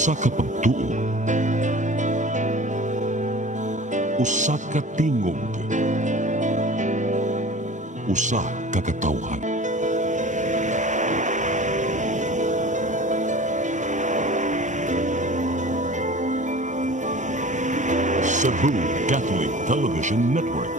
Usa ka pagtuo, usa ka tingog, usa ka katawhan. Cebu Catholic Television Network.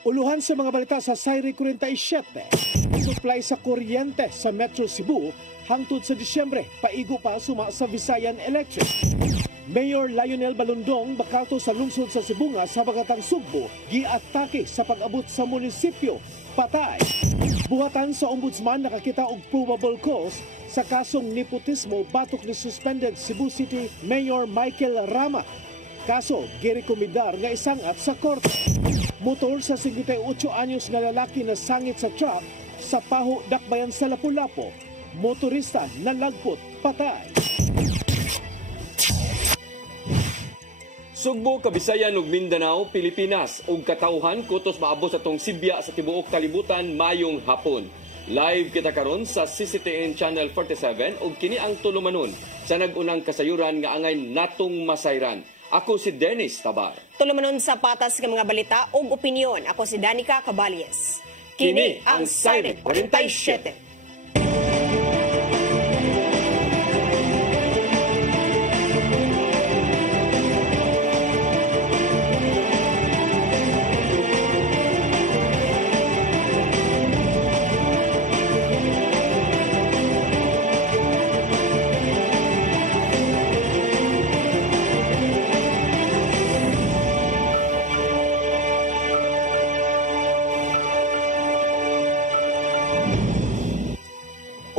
Uluhan sa mga balita sa Sayri 47. Supply sa kuryente sa Metro Cebu hangtod sa Disyembre, paigo pa suma sa Visayan Electric. Mayor Lionel Balundong bakalto sa lungsod sa Cebu nga sa Bagatang Sugbo giatake sa pag-abot sa munisipyo, patay. Buhatan sa ombudsman nakakita og probable cause sa kasong nepotismo batok ni suspended Cebu City Mayor Michael Rama. Kaso girekomendar nga isangat sa korte. Motor sa 58 anyos na lalaki na sangit sa truck sa Paho, Dakbayan sa Lapu-Lapu. Motorista nalagpot, patay. Sugbo, Kabisayan ug Mindanao, Pilipinas ug katawhan kutos maabot sa tong Sibya sa tibuok kalibutan mayong hapon. Live kita karon sa CCTN Channel 47 ug kini ang tulumanon sa nag-unang kasayuran nga angay natong masayran. Ako si Dennis Tabar. Tulumanon sa patas ng mga balita ug opinyon. Ako si Danica Caballes. Kini ang Sayri 47.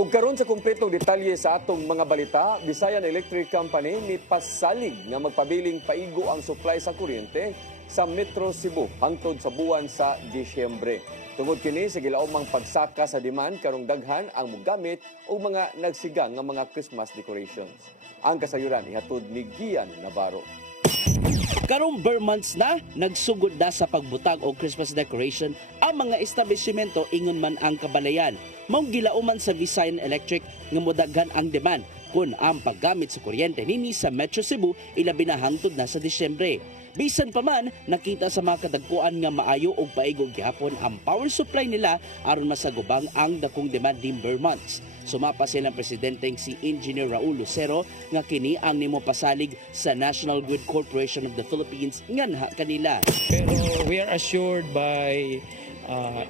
Ug karon sa kumpletong detalye sa atong mga balita, Visayan Electric Company ni pasalig nga magpabiling paigo ang supply sa kuryente sa Metro Cebu hangtod sa buwan sa Disyembre. Tungod kini sa gilaumang pagsaka sa demand karong daghan ang mogamit og mga nagsigang nga mga Christmas decorations. Ang kasayuran ihatod ni Gian Navarro. Karong bare months na, nagsugod na sa pagbutag o Christmas decoration ang mga establishmento ingon man ang kabalayan. Maong gilauman sa Visayan Electric nga modaghan ang demand kung ang paggamit sa kuryente nini sa Metro Cebu ilabi na hangtod na sa Disyembre. Bisan pa man, nakita sa mga kadagkuan nga maayo og paigog gihapon ang power supply nila aron masagubang ang dakong demand din bare months. Sumapa silang presidenteng si Engineer Raul Lucero nga kini ang nimo pasalig sa National Grid Corporation of the Philippines nganha kanila. Pero we are assured by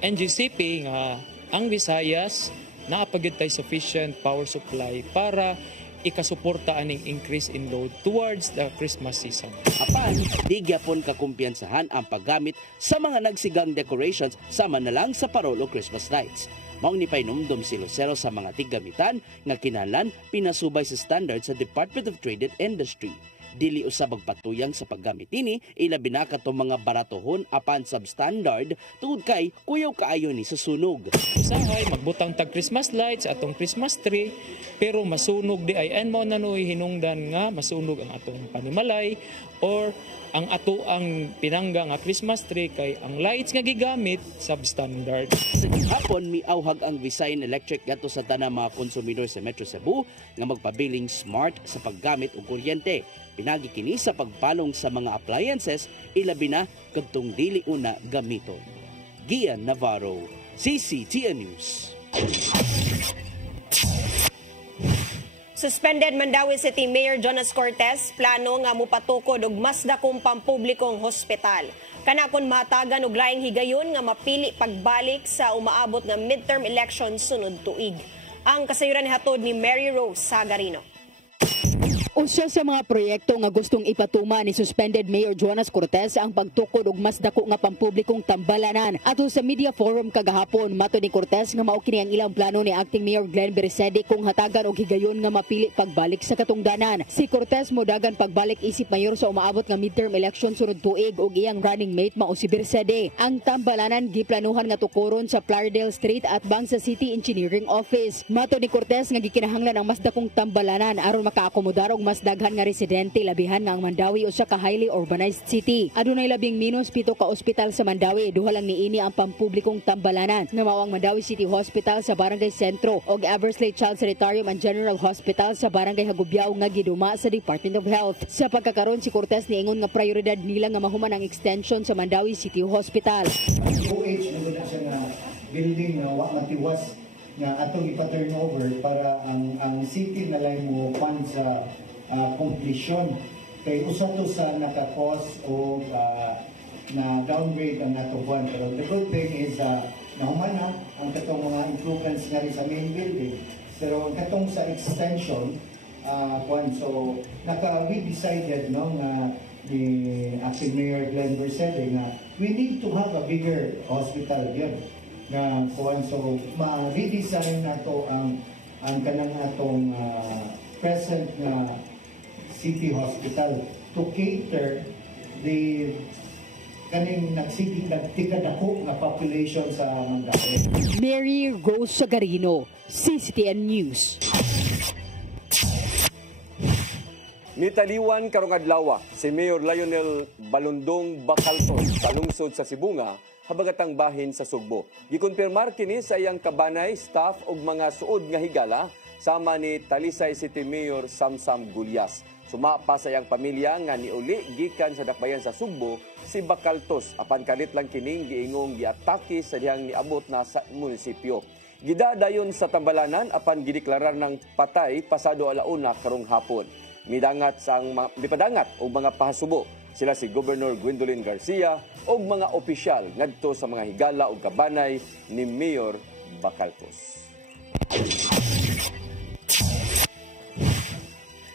NGCP nga ang Visayas naapagid tay sufficient power supply para ikasuporta aning increase in load towards the Christmas season. Apan, di gyapon kakumpiyansahan ang paggamit sa mga nagsigang decorations sama na lang sa parol o Christmas lights. Maong ni painumdum si Lucero sa mga tiggamitan nga kinahanglan pinasubay sa standard sa Department of Trade and Industry. Dili usab magpatuyang sa paggamit ini, ilabi na katong mga baratohon apan substandard tungod kay kuyaw kaayo ni sa sunog. Usahay magbutang tag Christmas lights atong Christmas tree pero masunog di ay mo nanoy hinungdan nga masunog ang atong panimalay or ang ato ang pinangga nga Christmas tree kay ang lights nga gigamit substandard. Sa hapon miawhag ang Visayan Electric gadto sa tanang mga konsumidor sa Metro Cebu nga magpabiling smart sa paggamit og kuryente. Pinagi kini sa pagpalong sa mga appliances ilabi na kadtong dili una gamiton. Gian Navarro, CCTN News. Suspended Mandawi City Mayor Jonas Cortez plano nga mopatukod og mas dakong pampublikong hospital. Kanakon mahatagan og laing higayon nga mapili pagbalik sa umaabot nga midterm election sunod tuig. Ang kasayuran hatod ni Mary Rose Sagarino. Usa sa mga proyekto nga gustong ipatuma ni suspended Mayor Jonas Cortez ang pagtukod og mas dako nga pampublikong tambalanan. Ato sa media forum kagahapon, mato ni Cortez nga mao kini ang ilang plano ni acting Mayor Glenn Bersede kung hatagan og higayon nga mapili pagbalik sa katungdanan. Si Cortez modagan pagbalik isip mayor sa umaabot nga midterm election sunod tuig og iyang running mate mao si Bersede. Ang tambalanan giplanuhan nga tukuron sa Plardale Street at Bangsa City Engineering Office. Mato ni Cortez nga gikinahanglan ang mas dakong tambalanan aron makaakomodar og mas daghan nga residente labihan nga ang Mandawi usa ka highly urbanized city. Adunay labing minus 7 ka ospital sa Mandawi, duha lang niini ang pampublikong tambalanan nga mao ang Mandawi City Hospital sa Barangay Sentro ug Eversley Child Sanitarium and General Hospital sa Barangay Hagubiao nga giduma sa Department of Health. Sa pagkakaroon si Cortez niingon nga prioridad nila nga mahuman ang extension sa Mandawi City Hospital. OH na siya nga building na wa matiwas nga atong ipa-turnover para ang city na lang mo fund sa completion. Kay usa to sa naka-cause o na downgrade ang atong buwan. Pero the good thing is nahuman na ang katong mga improvements nga rin sa main building. Pero ang katong sa extension, so we decided no nga ni Acting Mayor Glenn Bersede nga we need to have a bigger hospital yun na so ma-redesign na to ang kanang atong present na city hospital to cater the kaning nagtikadako nga population sa Mandawi. Mary Rose Sagarino, CCTN News. Nitaliwan karong adlaw si Mayor Lionel Balundong Bacalton sa lungsod sa Sibunga, habagatang bahin sa Sugbo. Gikonfirmar kini sa iyang kabanay, staff ug mga suod nga higala sama ni Talisay City Mayor Samsam Gulyas. Suma pa sa iyang pamilya nga niuli gikan sa dakbayan sa Sugbo si Bacaltos apan kalit lang kining giingong giatake sa dihang niabot na sa munisipyo. Gidadayon sa tambalanan apan gideklarar ng patay pasado alauna karong hapon. Mipadangat og mga pahasubo sila si Governor Gwendolyn Garcia o mga opisyal ngadto sa mga higala o kabanay ni Mayor Bacaltos.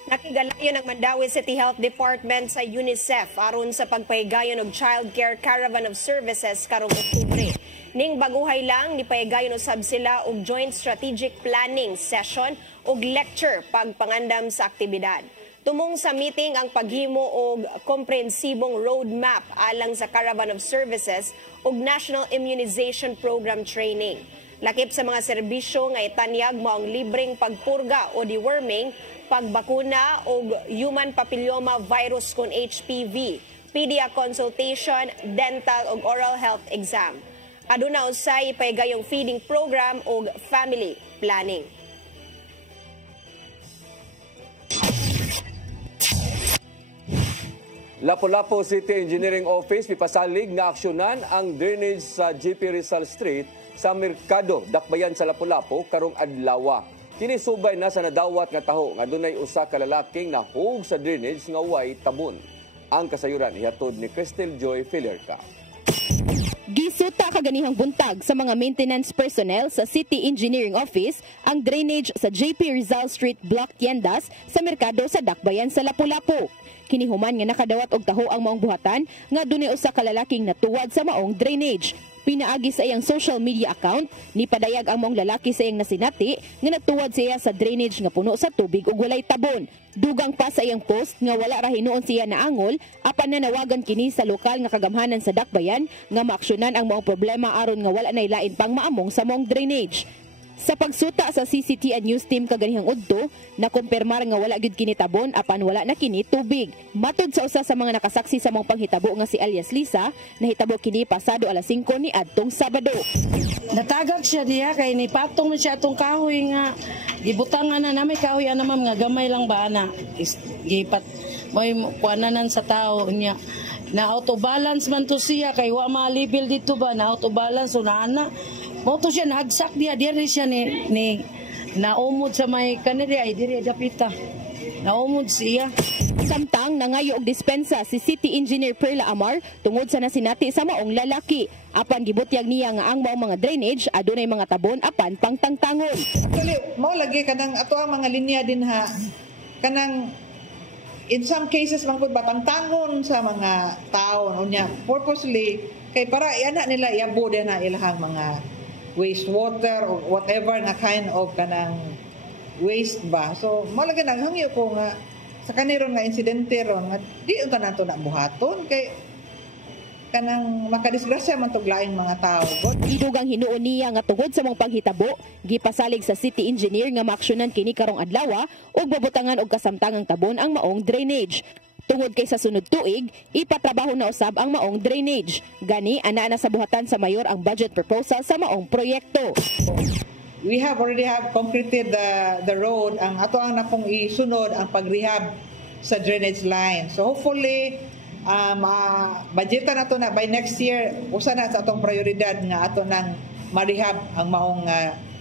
Nakigalayon ang Mandawi City Health Department sa UNICEF aron sa pagpahigayon og Child Care Caravan of Services karong Oktubre. Ning baguhay lang ni pahigayon usab sila og Joint Strategic Planning Session ug lecture pagpangandam sa aktibidad. Tumong sa meeting ang paghimo og komprehensibong roadmap alang sa Caravan of Services ug National Immunization Program Training. Lakip sa mga serbisyo nga itanyag mo ang libreng pagpurga o deworming, pagbakuna og human papilloma virus kon HPV, pedia consultation, dental ug oral health exam. Aduna usay paigayong feeding program ug family planning. Lapu-Lapu City Engineering Office pipasalig nga aksyonan ang drainage sa GP Rizal Street sa Merkado, dakbayan sa Lapu-Lapu karong adlaw. Kini subay na sa nadawat nga taho nga dunay usa ka lalaking nahug sa drainage nga way tabon. Ang kasayuran ihatod ni Crystal Joy Filerca. Gisuta kaganihang buntag sa mga maintenance personnel sa City Engineering Office ang drainage sa JP Rizal Street Block Tiendas sa Merkado sa dakbayan sa Lapu-Lapu. Kinihuman nga nakadawat og taho ang maong buhatan nga dunay usa ka lalaking natuwad sa maong drainage. Pinaagi sa iyang social media account, nipadayag ang maong lalaki sa iyang nasinati nga natuwad siya sa drainage nga puno sa tubig ug walay tabon. Dugang pa sa iyang post nga wala ra hinuon siya naangol apan nanawagan kini sa lokal nga kagamhanan sa dakbayan nga maaksyonan ang maong problema aron nga wala nay lain pang maamong sa maong drainage. Sa pagsuta sa CCTN News Team kaganihang udto, nakumpirmar nga wala gyud kini tabon apan wala na kini tubig. Matud sa usa sa mga nakasaksi sa mong panghitabo nga si alias Lisa, nahitabo kini pasado alas 5 ni adtong Sabado. Natagak siya diya kay nipatong na siya atong kahoy nga gibutangan na may kahoy ana ma'am nga gamay lang ba ana. Gipat may kuananan sa tao niya. Na auto balance man to siya kay wa ma-level dito ba na auto balance so naana. Moto siya nagsak diya siya ni naumod sa may kaniri ay diri dapita. Naumod siya. Samtang nangayo og dispensa si City Engineer Perla Amar tungod sa nasinati sa maong lalaki. Apan gibutyag niya nga ang maong mga drainage adunay mga tabon apan pangtangtangon. Actually, mao lagi kanang ato ang mga linya din ha. Kanang in some cases man pud batangtangon sa mga tawo unya purposely kay para ana nila iabo din na ilahang mga wastewater or whatever na kind of kanang waste ba. So, malaga nang hangyo ko nga sa kaniron nga insidente ron nga di unta nato na buhaton kay kanang makadisgrasya man tog laing mga tao. Idugang hinuon niya nga tungod sa mga panghitabo, gipasalig sa city engineer nga maaksyonan kini karong adlaw ug babutangan og kasamtangang tabon ang maong drainage. Tungod kay sa sunod tuig, ipatrabaho na usab ang maong drainage. Gani ana na sa buhatan sa mayor ang budget proposal sa maong proyekto. We already have concreted the road. Ang ato ang napong isunod ang pagrehab sa drainage line. So hopefully budgetan nato na by next year usa na sa atong prioridad nga ato nang marehab ang maong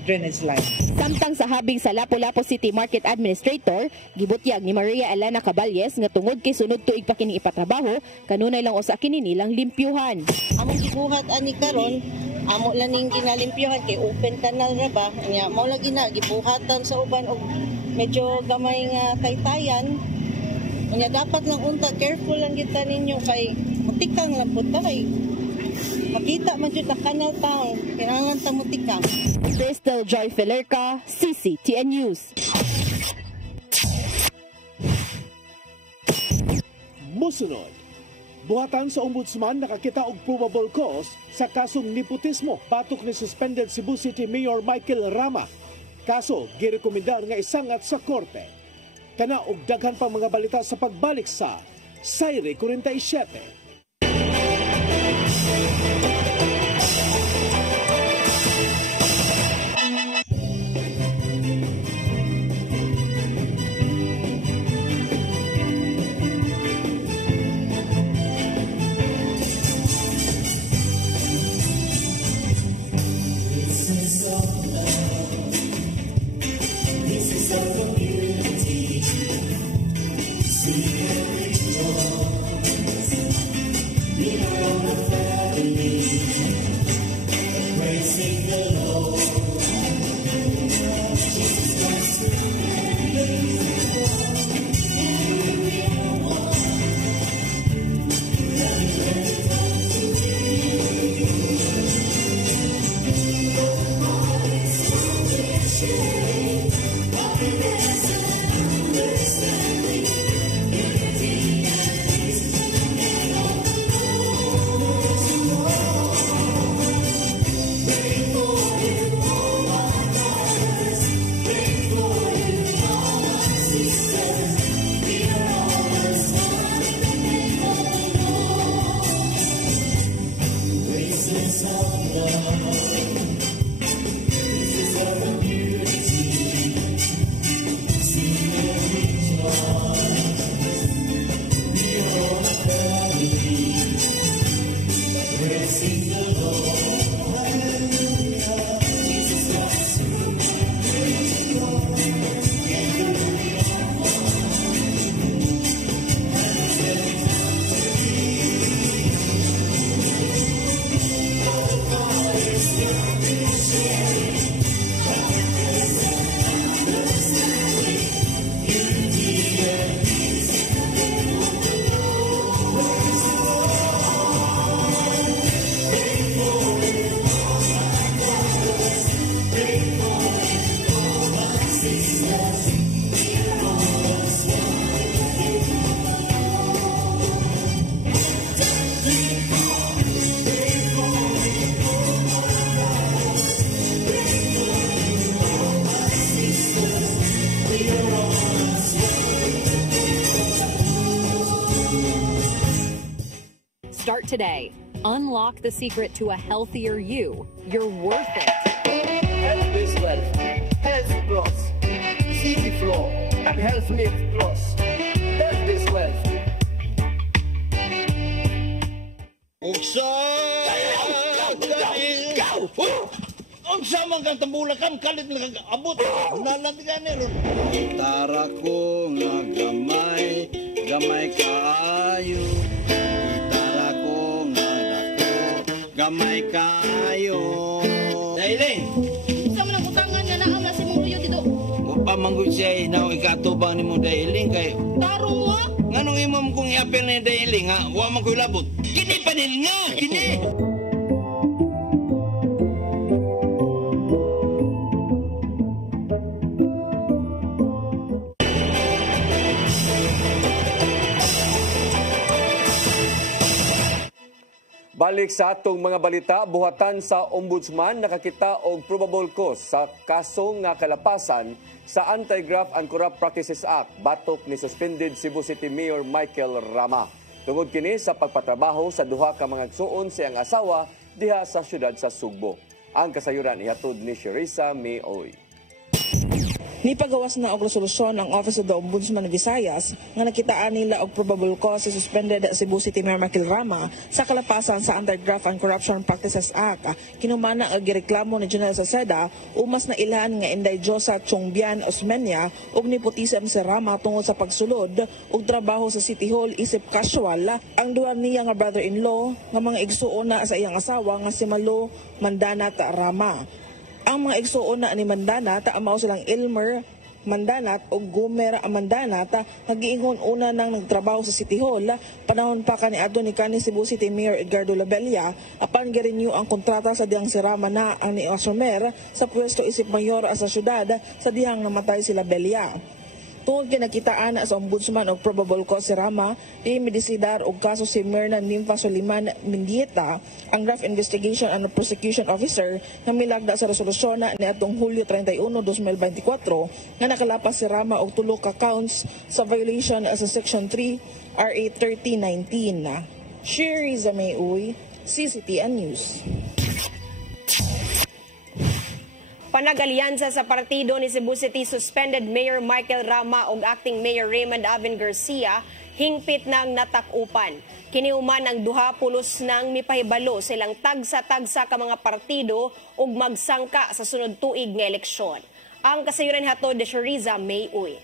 drainage line. Samtang sa habing sa Lapu-Lapu City Market Administrator, gibutyag ni Maria Elena Caballes nga tungod kay sunod tuig pa kining ipatrabaho, kanunay lang usa kini nilang limpyuhan. Among gibuhat ani karon, amo lang ning ginalimpyuhan kay open canal ra ba, nya mao lang gina gibuhatan sa uban og medyo gamay nga taytayan. Nya dapat lang unta careful lang kita ninyo kay mutikang lang pud ta kay makita man jud na kanal taon, kailangan ta mutikang. Crystal Joy Filerca, CCTN News. Musunod, buhatan sa ombudsman nakakita og probable cause sa kasong nepotismo batok ni suspended Cebu City Mayor Michael Rama. Kaso girekomendar nga isangat sa korte. Kana og daghan pang mga balita sa pagbalik sa Sayre 47. Start today. Unlock the secret to a healthier you. You're worth it. Health is wealth. Health Plus. CC Flow and Health Mix Plus. Health is wealth. Unsa man kang tambulakan kalit nagabot nalandigan ni ron. Tara ko nga gamay, gamay kaayo. Tara ko nga dako, gamay kaayo. Dailing. Unsa man ang utangan nga naa nga si mong luyo dito? Upa manggod siya inaw ikatubang nimo Dailing kay. Tarong mo? Nganong imong kung iapil ni Dailing ha? Wa man koy labot. Kini panil nga, kini. Balik sa atong mga balita, buhatan sa ombudsman nakakita og probable cause sa kaso nga kalapasan sa Anti-Graft and Corrupt Practices Act batok ni suspended Cebu City Mayor Michael Rama. Tungod kini sa pagpatrabaho sa duha ka mga igsuon siyang asawa diha sa syudad sa Sugbo. Ang kasayuran ihatod ni Sherisa Mayoy. Nipagawas na og resolusyon ang Office of the Ombudsman Visayas nga nakitaan nila og probable cause sa suspended Cebu City Mayor Michael Rama sa kalapasan sa Anti-Graft and Corruption Practices Act. Kinumana ang gireklamo ni General Saceda umas na ilahan nga Inday Josa Chongbian Osmeña og nepotism si Rama tungod sa pagsulod og trabaho sa City Hall isip casual ang duha niya nga brother-in-law nga mga igsuon na sa iyang asawa nga si Malo Mandanat Rama. Ang mga igsuon na ni Mandanat mao silang Elmer Mandanat o Gomer Mandanat nagiingon una nang nagtrabaho sa City Hall panahon pa kaniadto ni kanhi Cebu City Mayor Edgardo Labella apan girenew ang kontrata sa dihang si Rama na ang ni-assumer sa pwesto isip mayor sa syudad sa dihang namatay si Labella. Tungod kinakitaan sa ombudsman og probable cause si Rama, i-medisidar og kaso si Mirna Nympha Soliman Mendieta, ang Draft Investigation and Prosecution Officer nga milagda sa resolusyon ni atong Hulyo 31, 2024 nga nakalapas si Rama og 3 ka counts sa violation sa Section 3 RA 3019. Sherisa Mayoy, CCTN News. Panag-alyansa sa partido ni Cebu City suspended Mayor Michael Rama ug acting Mayor Raymond Aven Garcia hingpit nang natakupan. Kinihuman ang duha pulos nang mipahibalo silang tagsa-tagsa ka mga partido ug magsangka sa sunod tuig nga eleksyon. Ang kasayuran hatod ni Sherisa Mayoy.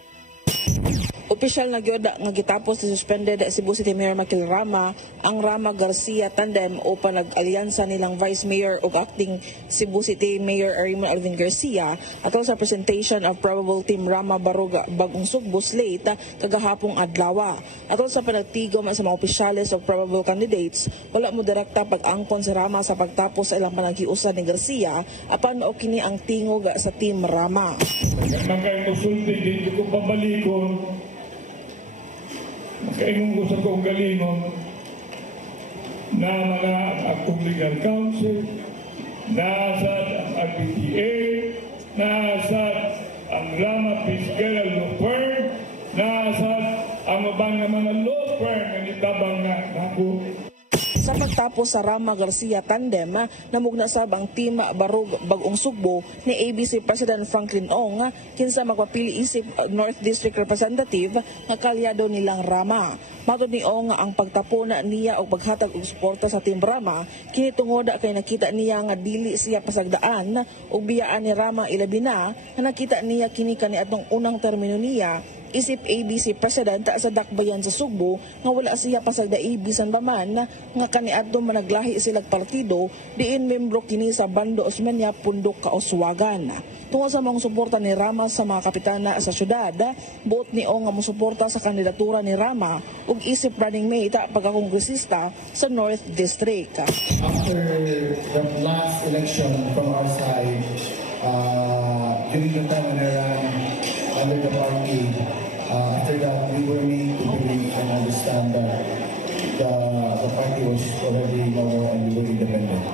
Opisyal na gyud nga gitapos ni suspended Cebu City Mayor Michael Rama ang Rama Garcia tandem o panag-alyansa nilang Vice Mayor ug acting Cebu City Mayor Raymond Alvin Garcia atol sa presentation of probable team Rama Baruga Bagong Sugbo slate kagahapong adlaw. Atol sa panagtigom sa mga opisyales of probable candidates, wala mo direkta pag-angkon si Rama sa pagtapos sa ilang panaghiusa ni Garcia apan mao kini ang tingog sa team Rama. Magkay musulti dito ko pabalikon. Kainong gusto kong galinon na mga akong legal counsel, nasa ang PTA, nasa ang Rama Fiscal Law Firm, nasa ang mga law firm na nitabang na ako. Sa pagtapos sa Rama Garcia tandem, namugna sab ang team Barug Bagong Sugbo ni ABC President Franklin Ong kinsa magpapili isip North District Representative nga kalyado nilang Rama. Matod ni Ong ang pagtapon niya og paghatag og suporta sa team Rama kini tungod kay nakita niya nga dili siya pasagdaan og biyaan ni Rama ilabi na nakita niya kini kaniadtong unang termino niya isip ABC President sa Dakbayan sa Sugbo nga wala siya pasagdai bisan pa man nga kaniadto managlahi silang partido diin membro kini sa Bando Osmeña Pundok Kauswagan. Tungod sa mga suporta ni Rama sa mga kapitana sa syudad, buot ni Ong nga mosuporta sa kandidatura ni Rama ug isip running mate pagkakongresista sa North District. After the last election from our side, during the time when I ran under the party, after that, we were made to believe and understand that the party was already no more and we were independent.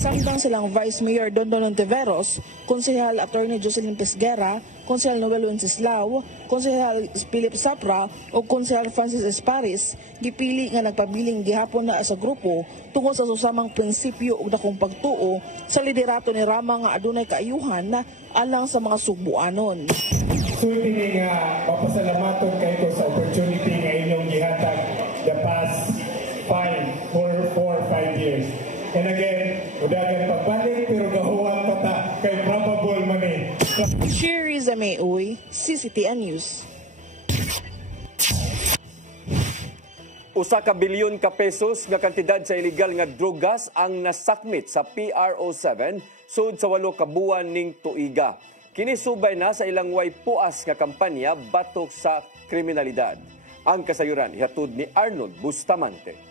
Samtang silang Vice Mayor Dondon Ontiveros, Konsehal Attorney Jocelyn Pesguera, Konsehal Noel Wenceslao, Konsehal Philip Sapra o Konsehal Francis Esparis gipili nga nagpabiling gihapon na sa grupo tungkol sa susamang prinsipyo ug dakong pagtuo sa liderato ni Rama nga adunay kaayuhan alang sa mga Sugboanon. Sulti nga papasalamaton kayo sa opportunity nga inyong gihatag the past 4 or 5 years. And again, udagan pagbalik pero gahuwang pata kay probable money. Sherisa Mayoy, CCTN News. Usa ka bilyon ka pesos nga kantidad sa illegal nga drogas ang nasakmit sa PRO7 sud sa 8 ka buwan ning tuiga. Kini subay na sa ilang way puas nga kampanya batok sa kriminalidad. Ang kasayuran ihatod ni Arnold Bustamante.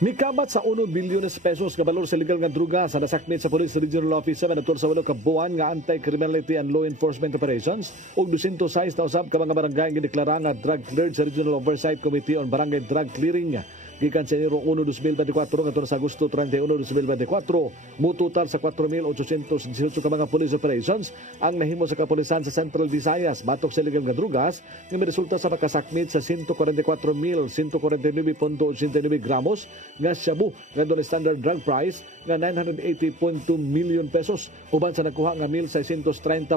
Mikabat sa 1 bilyon pesos nga balor sa illegal nga droga sa nasakmit sa Police Regional Office 7 atol sa 8 ka buwan nga anti-criminality and law enforcement operations ug 206 na usab ka mga barangay nga deklara nga drug cleared sa Regional Oversight Committee on Barangay Drug Clearing gikan sa Enero 1, 2024 ngadto sa Agosto 31, 2024. Mutotal sa 4,818 ka mga police operations ang nahimo sa kapulisan sa Central Visayas batok sa illegal nga drugas nga resulta sa makasakmit sa 144,149.89 gramos nga shabu nga doon standard drug price nga 980.2 million pesos uban sa nakuha nga 1,630.2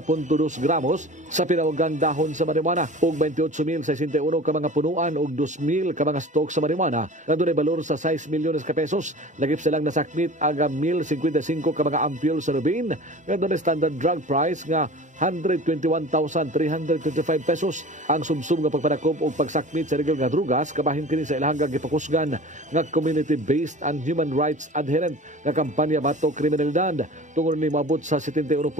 gramos sa pinawagang dahon sa marijuana ug 28,061 ka mga punuan ug 2,000 ka mga stock sa marijuana nga doon balor sa 6 milyones ka pesos. Lagip silang nasakmit aga 1,055 ka mga ampule sa rubin nga doon standard drug price nga 121,325 pesos. Ang sumsum nga pagpanakop o pagsakmit sa illegal nga drugas kabahin kini sa ilahang gipakusgan nga community-based and human rights adherent nga kampanya batok kriminalidad tungod ni mabot sa 71%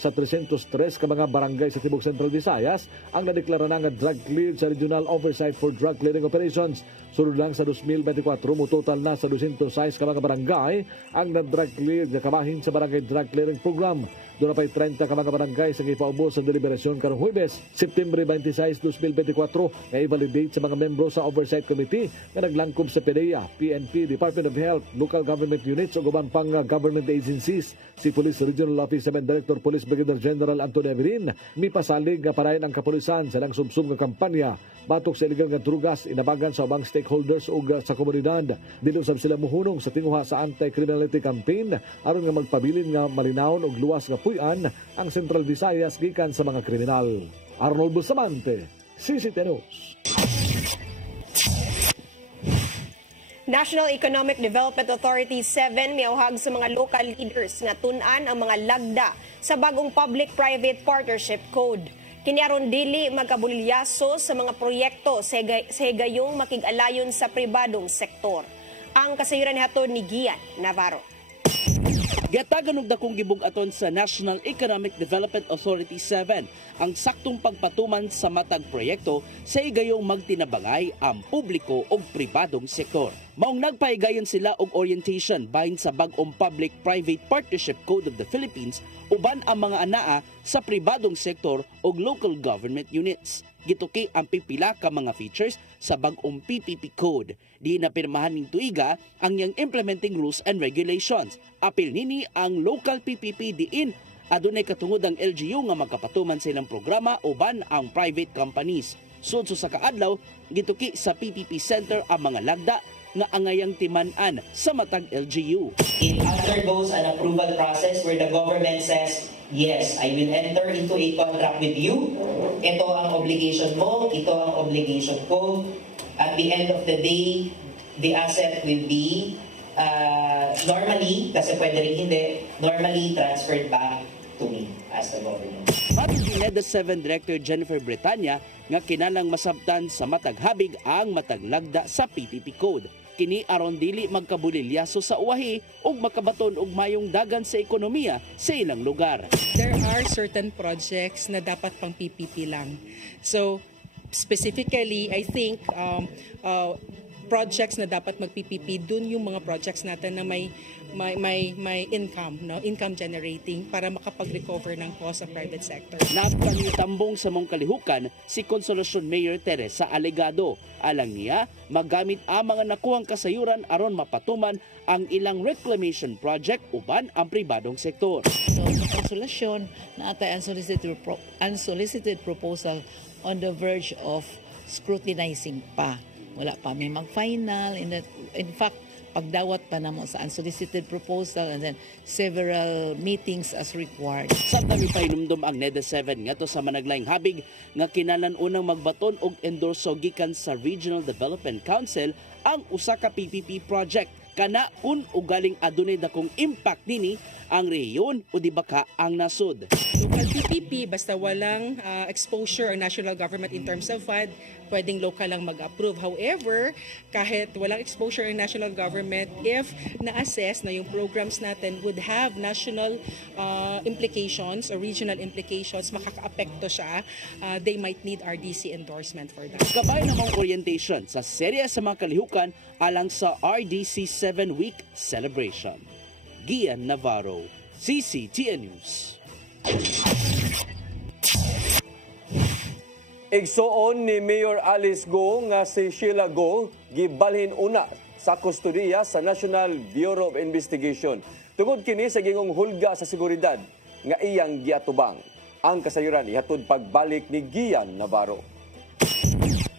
sa 303 ka mga barangay sa Tibok Central Visayas ang nadeklara na nga drug cleared sa Regional Oversight for Drug Clearing Operations. Sunod lang sa 2024 mo total na sa 206 ka mga barangay ang na-drug cleared nga kabahin sa Barangay Drug Clearing Program. Doon na pa'y 30 ka mga barangay sa ipaubos sa deliberasyon karong Huwebes, September 26, 2024 nga i-validate sa mga membro sa Oversight Committee nga naglangkob sa PDEA, PNP, Department of Health, Local Government Units o guban pang government agencies. Si Police Regional Office 7 Director Police Brigadier General Antonio Averin mipasalig nga parayan ang kapulisan sa lang sumsum nga kampanya batok sa illegal nga drugas inabagan sa ubang stakeholders o sa komunidad. Dilo sab sila muhunong sa tinguha sa anti-criminality campaign aron nga magpabilin nga malinawon og luwas nga puy-an ang Central Visayas gikan sa mga kriminal. Arnold Bustamante, CCTV News. National Economic Development Authority 7 miauhag sa mga local leaders nga tun-an ang mga lagda sa bagong Public-Private Partnership Code. Kiniaron dili magkabulilyaso sa mga proyekto sa higayong makig-alayon sa pribadong sektor. Ang kasayuran hatod ni Gian Navarro. Giatagan og dakong gibug-aton sa National Economic Development Authority 7 ang saktong pagpatuman sa matag proyekto sa higayong magtinabangay ang publiko ug pribadong sektor. Maong nagpahigayon sila og orientation bahin sa bag-ong Public-Private Partnership Code of the Philippines uban ang mga anaa sa pribadong sektor ug local government units. Gituki ang pipila ka mga features sa bag-ong PPP Code. Di na pirmahan ning tuiga ang yang implementing rules and regulations. Apil nini ang local PPP diin adunay katungod ang LGU nga magkapatuman sa ilang programa uban ang private companies. Sudso sa kaadlaw, gituki sa PPP Center ang mga lagda nga angayang timan-an sa matag LGU. It undergoes an approval process where the government says, yes, I will enter into a contract with you. Ito ang obligation mo, ito ang obligation ko. At the end of the day, the asset will be normally, kasi pwede rin hindi, normally transferred back to me as the government. At NEDA 7 Director Jennifer Bretanya nga kinalang masabtan sa mataghabig ang mataglagda sa PPP Code. Kini aron dili magkabulilyaso sa uwahi ug makabaton og mayong dagan sa ekonomiya sa ilang lugar. There are certain projects na dapat pang PPP lang. So specifically, I think projects na dapat mag-PPP, dun yung mga projects natin na may income, no? Income generating para makapag-recover ng cost sa private sector. Napangitambong sa mong kalihukan si Consolacion Mayor Teresa Alegado. Alang niya, magamit ang mga nakuhang kasayuran aron mapatuman ang ilang reclamation project uban ang pribadong sektor. So sa Consolacion, naatay unsolicited proposal on the verge of scrutinizing pa. Wala pa may mag-final. In fact, pagdawat pa namo sa unsolicited proposal and then several meetings as required. Sa kami pahinumdum ang NEDA 7 ngadto sa managlaing habig nga kinahanglan unang magbaton og endorso gikan sa Regional Development Council ang usa ka PPP project kana kun ugaling adunay dakong impact nini ang rehiyon o di baka ang nasud. Local PPP basta walang exposure ang national government in terms of fund, pwedeng local lang mag-approve. However, kahit walang exposure ang national government, if na-assess na yung programs natin would have national implications or regional implications, makaka-apekto siya, they might need RDC endorsement for that. Kabay namang orientation sa serya sa mga kalihukan alang sa RDC 7-week celebration. Gian Navarro, CCTN News. Igsuon ni Mayor Alice Go nga si Sheila Go gibalhin una sa kustodiya sa National Bureau of Investigation. Tungod kini sa gingong hulga sa seguridad nga iyang giatubang. Ang kasayuran ihatod pagbalik ni Gian Navarro.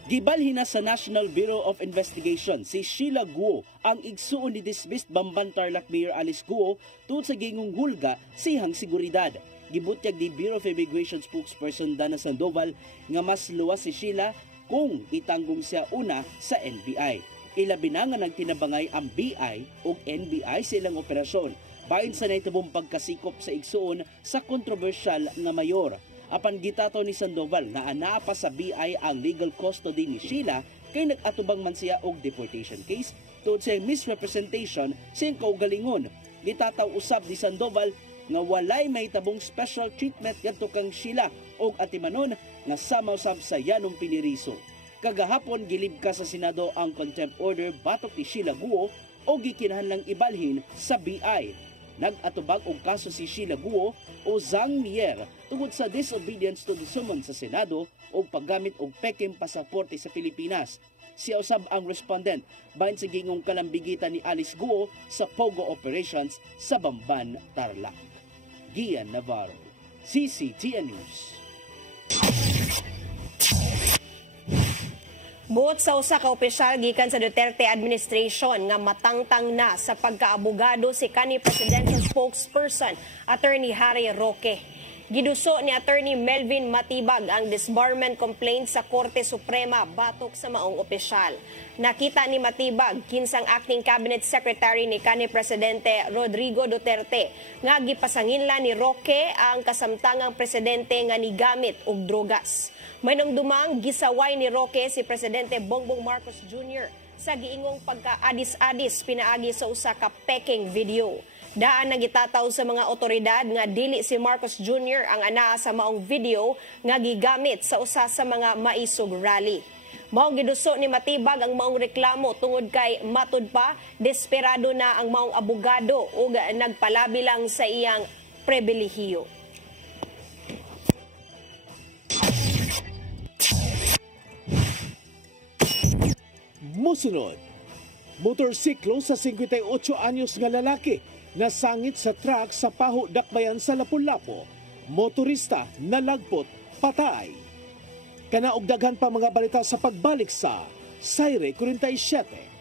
Gibalhin na sa National Bureau of Investigation si Sheila Guo ang igsuon ni dismissed Bamban Tarlac Mayor Alice Guo tungod sa gingong hulga sa iyang seguridad. Gibutyag ni Bureau of Immigration spokesperson Dana Sandoval nga mas luwas si Sheila kung itanggong siya una sa NBI. Ilabi na nga nagtinabangay ang BI o NBI sa ilang operasyon bahin sa naitabong pagkasikop sa igsuon sa kontrobersyal nga mayor. Apan gitato ni Sandoval nga anaa pa sa BI ang legal custody ni Sheila kay nag-atubang man siya og deportation case tungod sa misrepresentation sa kaugalingon. Gitataw usab ni Sandoval nga walay may tabong special treatment ngadto kang Sheila og atimanon nga sama usab sa yanong piniriso. Kagahapon gilibka sa Senado ang contempt order batok ni Sheila Guo o gikinahanglang ibalhin sa BI. Nag-atubag og kaso si Sheila Guo o Zhang Mier tungod sa disobedience to the summons sa Senado o paggamit og peking pasaporte sa Pilipinas. Siya usab ang respondent bahin sa gingong kalambigitan ni Alice Guo sa Pogo operations sa Bamban, Tarlac. Gian Navarro, CCTN News. Buot sa usa ka opisyal gikan sa Duterte administration nga matangtang na sa pagkaabogado si kanhi presidential spokesperson Attorney Harry Roque. Giduso ni Attorney Melvin Matibag ang disbarment complaint sa Korte Suprema batok sa maong opisyal. Nakita ni Matibag kinsang acting cabinet secretary ni kanhi presidente Rodrigo Duterte nga gipasanginlan ni Roque ang kasamtangang presidente nga nigamit og drogas. May dumang gisaway ni Roque si Presidente Bongbong Marcos Jr. sa giingong pagka-adis-adis pinaagi sa usa ka peking video. Daan nagitataw sa mga otoridad nga dili si Marcos Jr. ang anaa sa maong video nga gigamit sa usa sa mga maisog rally. Maong giduso ni Matibag ang maong reklamo tungod kay matud pa desperado na ang maong abogado ug nagpalabi lang sa iyang pribilehiyo. Musunod, motorsiklo sa 58 anyos nga lalaki nasangit sa truck sa Paho Dakbayan sa Lapu-Lapu. Motorista nalagpot, patay. Kanaog daghan pa mga balita sa pagbalik sa Sayre 47.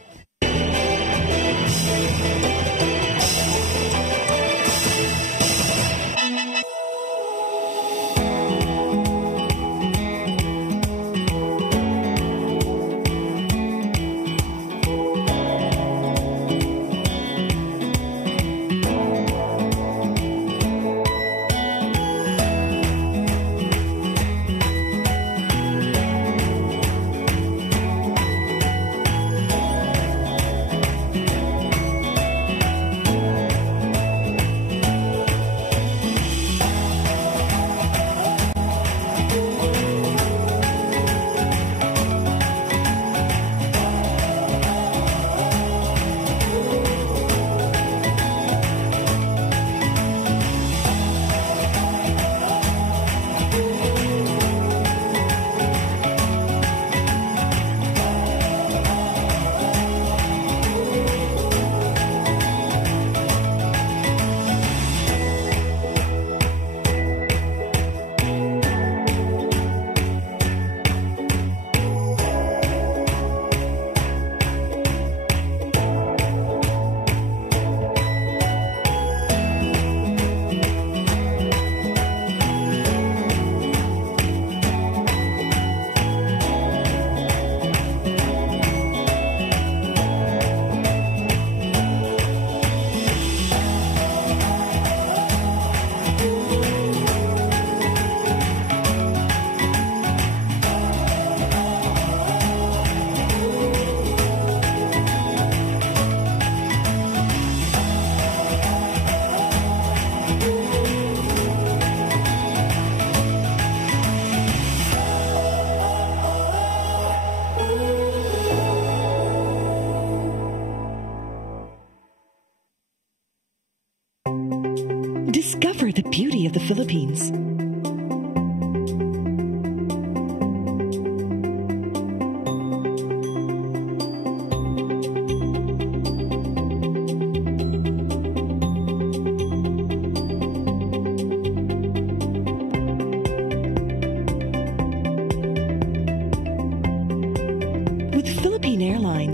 Discover the beauty of the Philippines.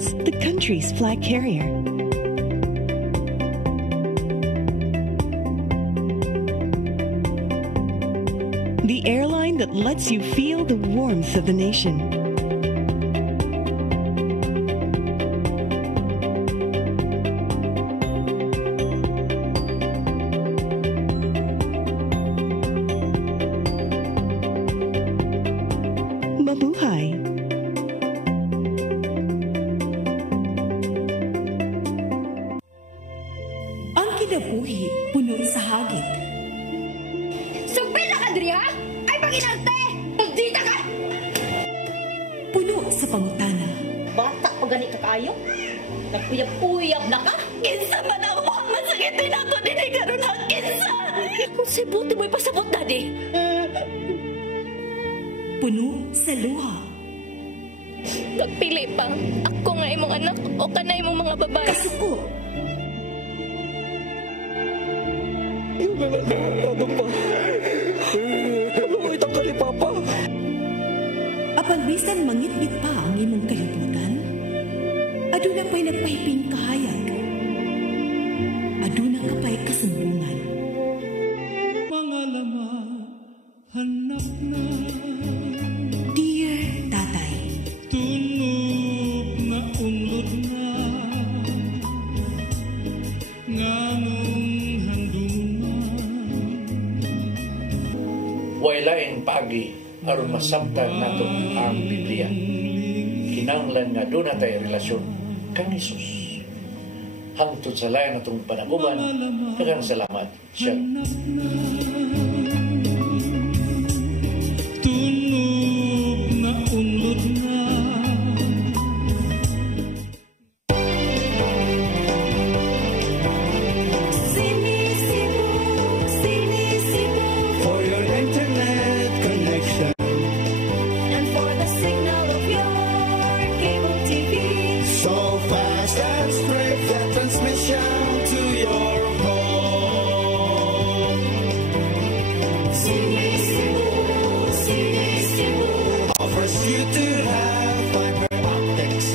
Airlines, the country's flag carrier. The airline that lets you feel the warmth of the nation. Mabuhay! Ang kinabuhi puno sa hagit. Sugpil na ka, Dri, ha? Ay, paginarte! Pagdita ka! Puno sa pangutana. Bata pa gani ka kayo? Nagpuyap-puyap na ka? Kinsa man ang mukhang masakitin ako din ay karoon ha? Kinsa! Kung sibuti mo'y pasabot, Daddy. Puno sa luha. Nagpili pa. Ako nga imong anak o kanay imong mga babae. Kasuko. Yung ano pa? Ano itang ka ni Papa? Apan bisan mangit-ngit pa ang imong kalibutan, aduna pa'y nagpahiping kahayag. Aduna ka pa'y kasumbungan. Mga laman, hanap na. Dear Tatay, Tunog na unlod na. Nganong handungan. Wailaing pagi aron masabtan nato ang Biblia. Kinahanglan nga doon natay relasyon kang Hesus. Hangtod sa layan natong panaguban, daghang salamat siya. Tunog na unlod na. For your internet connection and for the signal of your cable TV, so fast and straight that transmission to your home. Sini Cebu offers you to have fiber optics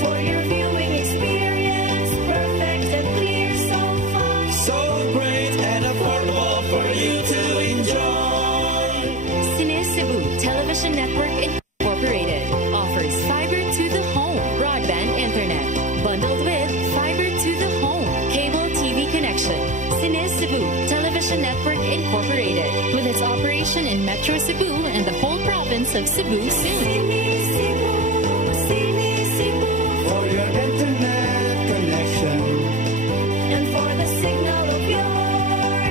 for your viewing experience, perfect and clear, so fast, so great and affordable for you to enjoy. Cine Cebu Television Network Incorporated offers fiber to the home broadband internet bundled with fiber to the home cable TV connection. Cine Cebu Television Network Incorporated with its operation in Metro Cebu and the whole province of Cebu soon. For your internet connection and for the signal of your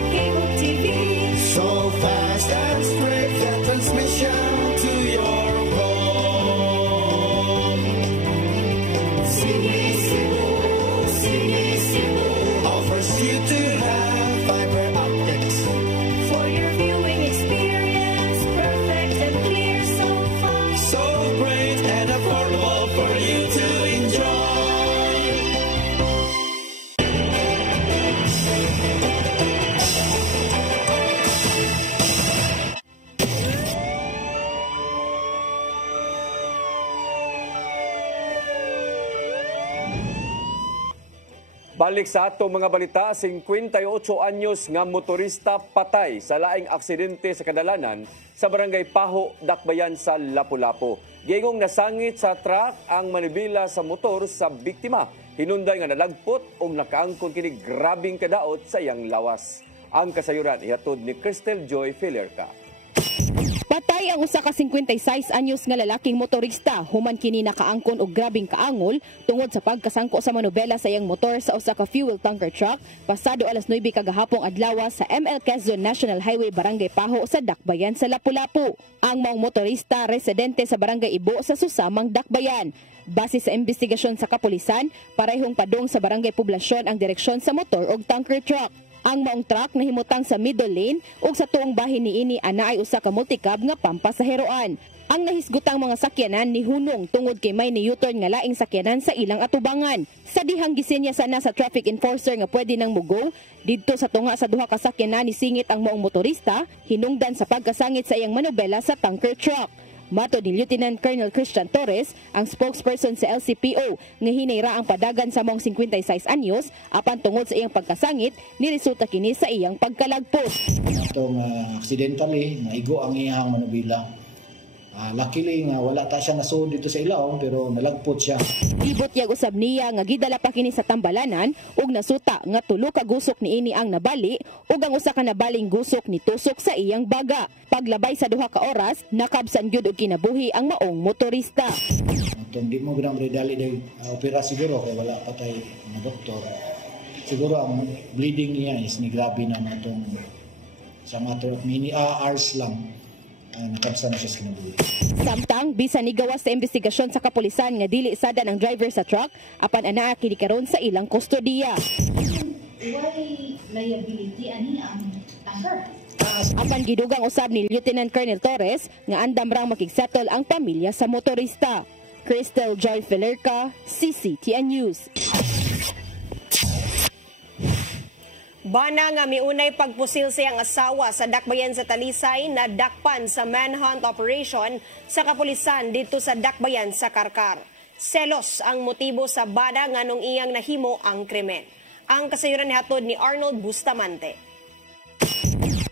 cable TV, so fast and straight that transmission to your home. Cine Cebu offers you to have fiber optics for your viewing experience, perfect and clear, so fast, so great and affordable for you to enjoy. Balik sa atong mga balita, 58 anyos nga motorista patay sa laing aksidente sa kadalanan sa barangay Paho, Dakbayan sa Lapu-Lapu. Gingong nasangit sa truck ang manibela sa motor sa biktima. Hinunday nga nalagpot o nakaangkon kini grabing kadaot sa iyang lawas. Ang kasayuran ihatod ni Cristel Joy Filerca. Patay ang usa ka 56 anyos nga lalaking motorista human kini nakaangkon og grabing kaangol tungod sa pagkasangko sa manobela sa iyang motor sa usa ka fuel tanker truck pasado alas 9 kagahapong adlaw sa ML Quezon National Highway Barangay Paho sa Dakbayan sa Lapu-Lapu. Ang maong motorista residente sa Barangay Ibo sa susamang Dakbayan. Base sa investigasyon sa kapulisan, parehong padong sa barangay poblasyon ang direksyon sa motor og tanker truck. Ang maong truck nahimutang sa middle lane ug sa tuong bahin niini ana ay usa ka multicab nga pampasaheroan. Ang nahisgutang mga sakyanan ni hunong tungod kay may ni-U-turn nga laing sakyanan sa ilang atubangan. Sa dihang gisinya sana sa traffic enforcer nga pwede nang mugo, didto sa tunga sa duha ka sakyanan ni singit ang maong motorista, hinungdan sa pagkasangit sa iyang manobela sa tanker truck. Mato ni Lieutenant Colonel Christian Torres, ang spokesperson sa LCPO, nga hinayra ang padagan sa mong 56 anyos apan tungod sa iyang pagkasangit ni resulta kini sa iyang pagkalagpos. Itong accidentally naigo ang iyang manubila. Luckily nga wala ta siya nasud dito sa ilaw pero nalagpot siya. Ibot yag usab niya nga gidala pa kini sa tambalanan ug nasuta nga tulo ka gusok niini ang nabali ug ang usa ka nabaling gusok ni tusok sa iyang baga. Paglabay sa duha ka oras, nakabsan gyud og kinabuhi ang maong motorista. Itong di mo ginang dali day opera siguro kay wala pa tay na doktor. Siguro ang bleeding niya is ni grabe na natong sa matter of hours lang. Nakabsan na siya sa kinabuhi. Samtang bisan ni gawas sa investigasyon sa kapulisan nga dili sada ng driver sa truck apan anaa kini karon sa ilang kustodiya. Why liability ani ang tanker? Apan gidugang usab ni Lieutenant Colonel Torres nga andam rang makigsettle ang pamilya sa motorista. Crystal Joy Felerca, CCTN News. Bana nga miunay pagpusil siyang asawa sa Dakbayan sa Talisay na dakpan sa manhunt operation sa kapulisan dito sa Dakbayan sa Karkar. Selos ang motibo sa bana nga nung iyang nahimo ang krimen. Ang kasayuran nihatod ni Arnold Bustamante.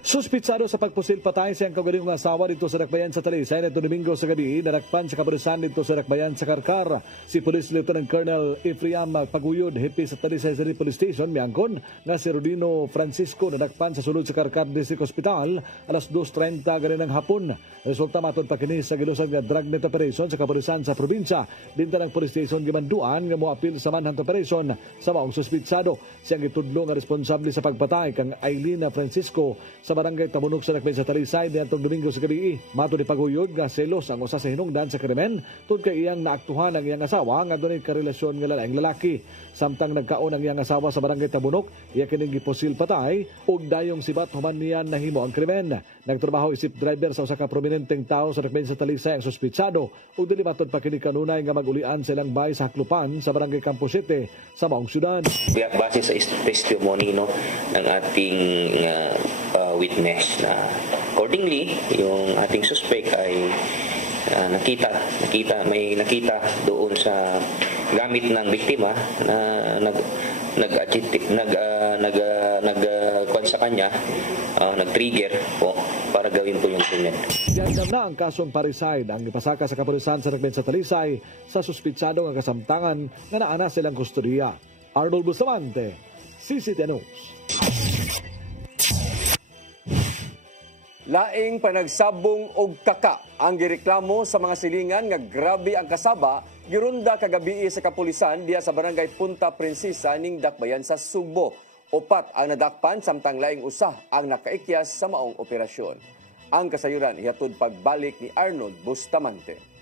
Suspitsado sa pagpusil patay siyang kaugalingong asawa dito sa Dakbayan sa Talisay nito Domingo sa gabi, nadakpan sa kapulisan dito sa Dakbayan sa Karkar. Si Police Lieutenant Colonel Efriam Paguyod, hepe sa Talisay City Police Station, miangkon nga si Rodino Francisco nadakpan sa sulod sa Karkar District Hospital alas 2:30 ganinang hapon. Resulta matod pa kini sa gilusad nga dragnet operation sa kapulisan sa probinsya. Dinta ng Police Station gimanduan nga moapil sa manhunt operation sa maong suspitsado. Siyang itudlo nga responsable sa pagpatay kang Ailina Francisco sa barangay Tabunok sa Dakbayan sa Talisay niadtong Domingo sa gabi. Mato ni Paguyod nga selos ang usa sa hinungdan sa krimen tungod kay iyang naaktuhan ang iyang asawa nga dunay karelasyon nga laing lalaki. Samtang nagkaon ang iyang asawa sa barangay Tabunok, iya kining giposil patay ug dayong sibat human niya nahimo ang krimen. Nagtrabaho isip driver sa usa ka prominenteng tao sa Dakbayan sa Talisay ang suspitsado ug dili matod pa kini kanunay nga magulian sa ilang bahay sa Haklupan sa barangay Campo 7 sa maong syudad. Base sa testimony ng ating witness na accordingly yung ating suspect ay may nakita doon sa gamit ng biktima na nag-kwan sa kanya, nag-trigger po para gawin po yung krimen. Diandam na ang kasong parricide ang ipasaka sa kapulisan sa Dakbayan sa Talisay sa suspitsado nga kasamtangan nga naana silang kustodiya. Arnold Bustamante, CCTN News. Laing panagsabong og kaka ang gireklamo sa mga silingan nga grabe ang kasaba girunda kagabi sa kapulisan diya sa barangay Punta Princesa ning Dakbayan sa Sugbo. Opat ang nadakpan samtang laing usa ang nakaikyas sa maong operasyon. Ang kasayuran ihatod pagbalik ni Arnold Bustamante.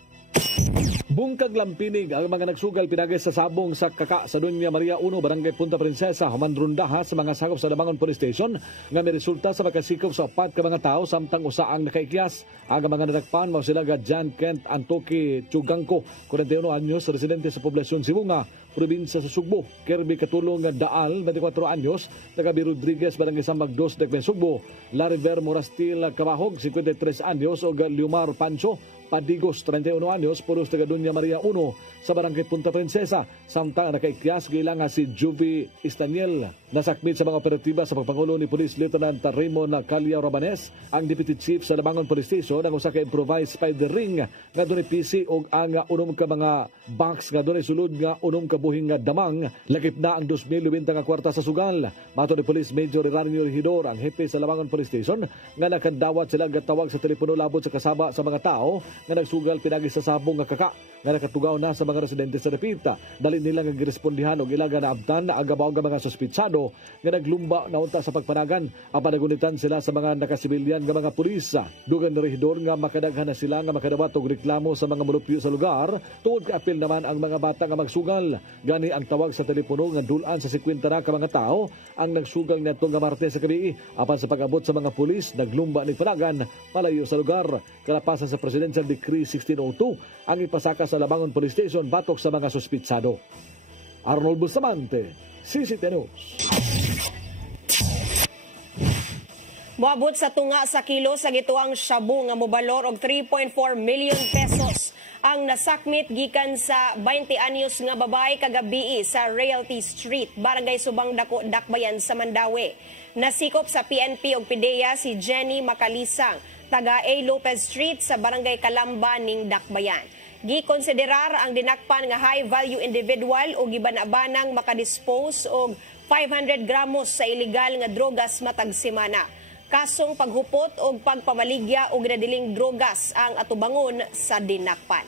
Bungkag lampinig ang mga nagsugal pinagay sa sabong sa kaka sa Doña Maria 1, Barangay Punta Princesa, human rundaha sa mga sakop sa Labangon Police Station nga may resulta sa pagkasikop sa 4 ka mga tao samtang usa ang nakaikyas. Ang mga nadakpan mao sila ga John Kent Antoki Chugangko, 41 anyos, residente sa poblasyon Sibunga, probinsya sa Sugbo. Kirby Katulong Daal, 24 anyos, taga B. Rodriguez, Barangay Sambag 2, Dakbayan Sugbo. Lariver Morastil Kabahog, 53 anyos, o Liumar Pancho Padigos, 31 anyos, pulos taga Doña Maria 1 sa Barangay Punta Princesa. Samtang nakaikyas gilang si Juvie Istaniel. Nasakmit sa mga operatiba sa pagpangulo ni Police Lieutenant Raymond Calia Rabanes, ang Deputy Chief sa Labangon Police Station, ang usa ka improvised spider ring nga dunay PC o ang unom ka mga box nga dunay sulod nga unom ka buhing nga damang. Lakip na ang 2,020 nga kwarta sa sugal. Mato ni Police Major Hilario Regidor, ang hepe sa Labangon Police Station, nga nakadawat sila gatawag sa telepono labot sa kasaba sa mga tao nga nagsugal pinagi sa sabong nga kaka nga nakatugaw na sa mga residente sa Repita. Dali nila nga girespondihan og ilaga na abtan na agabaw nga mga suspitsado nga naglumba na unta sa pagpanagan. Ang panagunitan sila sa mga nakasibilyan nga mga pulis. Dugan ni Regidor nga makadaghan na sila nga makadawat og reklamo sa mga mulupyo sa lugar. Tungod kay apil naman ang mga bata nga magsugal. Gani ang tawag sa telepono nga dulan sa 50 na ka mga tao ang nagsugal niadto nga Martes sa gabi. Apan sa pag-abot sa mga pulis, naglumba ni panagan palayo sa lugar. Kalapasan sa Presidential Decree 1602 ang ipasaka sa Labangon Police Station batok sa mga suspitsado. Arnold Bustamante, CCTN News. Moabot sa tunga sa kilo sa gituang shabu nga mobalor og 3.4 million pesos ang nasakmit gikan sa 20 anyos nga babay kagabi sa Realty Street, Barangay Subang Dako, Dakbayan sa Mandawi. Nasikop sa PNP og PIDEA si Jenny Macalisang, taga A. Lopez Street sa Barangay Calamba ning Dakbayan. Gikonsiderar ang dinakpan nga high-value individual o gibanabanang makadispose og 500 gramos sa ilegal nga drogas matag semana. Kasong paghupot o pagpamaligya o ginadiling drogas ang atubangon sa dinakpan.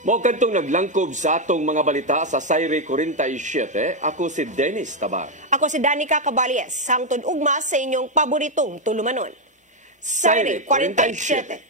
Mao kadtong naglangkob sa atong mga balita sa Sayre 47, ako si Dennis Tabar. Ako si Danica Caballes, hangtod ugma sa inyong paboritong tulumanon. Sayre 47.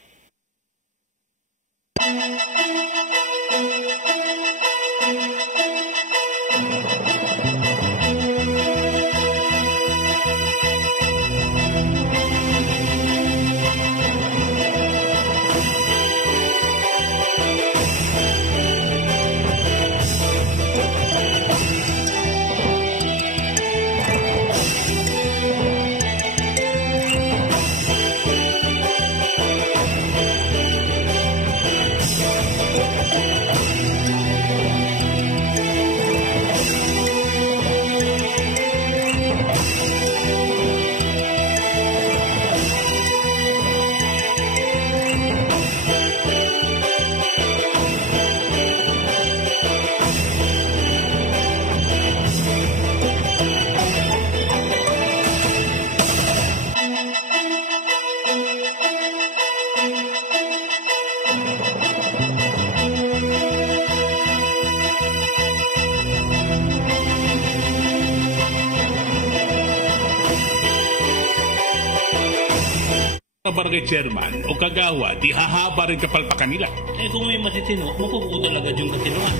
Barangay chairman o kagawa, di hahaba rin kapalpakan nila. Kung may matitino, mapuputo talaga yung katinuan.